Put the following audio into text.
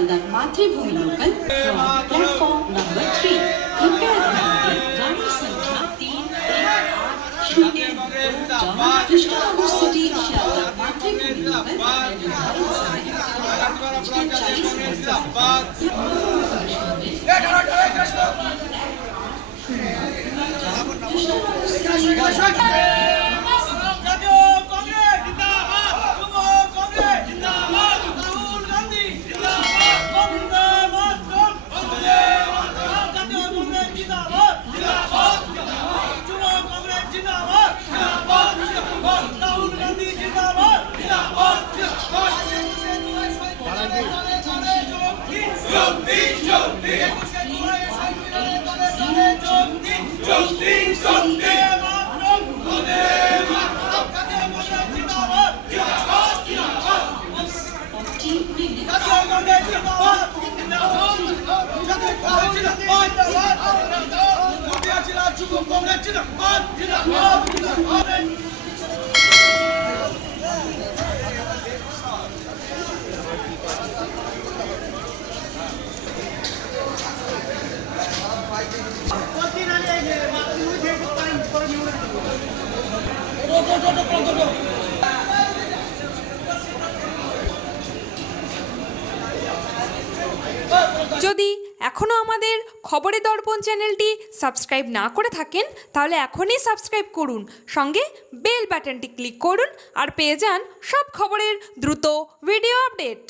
शियालदह मातृभूमि local platform number 3। कृपया ध्यान दें गाड़ी संख्या 31802 कृष्णनगर सिटी शियालदह मातृभूमि लोकल निर्धारित समय 40। যদি এখনও আমাদের খবরের দর্পণ চ্যানেলটি সাবস্ক্রাইব না করে থাকেন তাহলে এখনই সাবস্ক্রাইব করুন, সঙ্গে বেল বাটনটি ক্লিক করুন আর পেয়ে যান সব খবরের দ্রুত ভিডিও আপডেট।